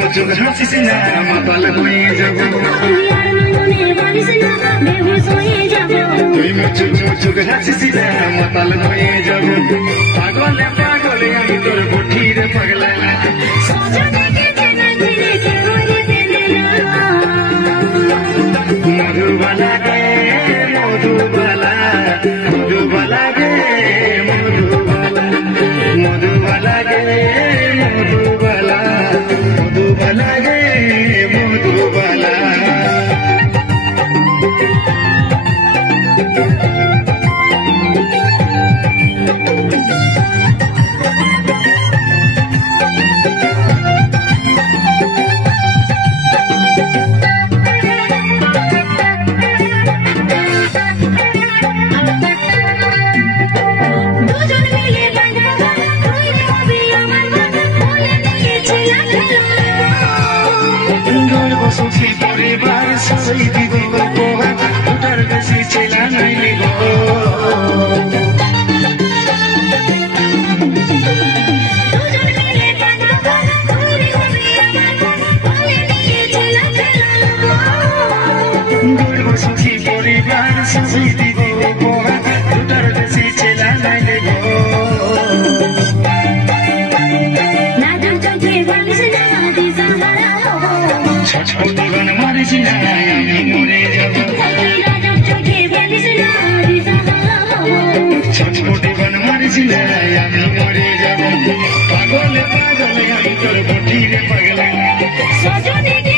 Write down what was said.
मुझे हंसी से ना मातल होए जब यार नन्हे वाली से ना बेहोश होए जब कोई मुझे हंसी से ना मातल होए जब पागल আমি তোর বুঠি রে পাগলা सोचो देखे चंदी रे के होए देना मधुबाला गे मधुबाला मधुबाला गे मधुबाला मधुबाला गे मधुबाला मधुबाला गे मधुबाला छोटे बन मारी सिला আমি মরে যাব পাগল পাগল আমি তোর বুঠি রে পাগলা সজনী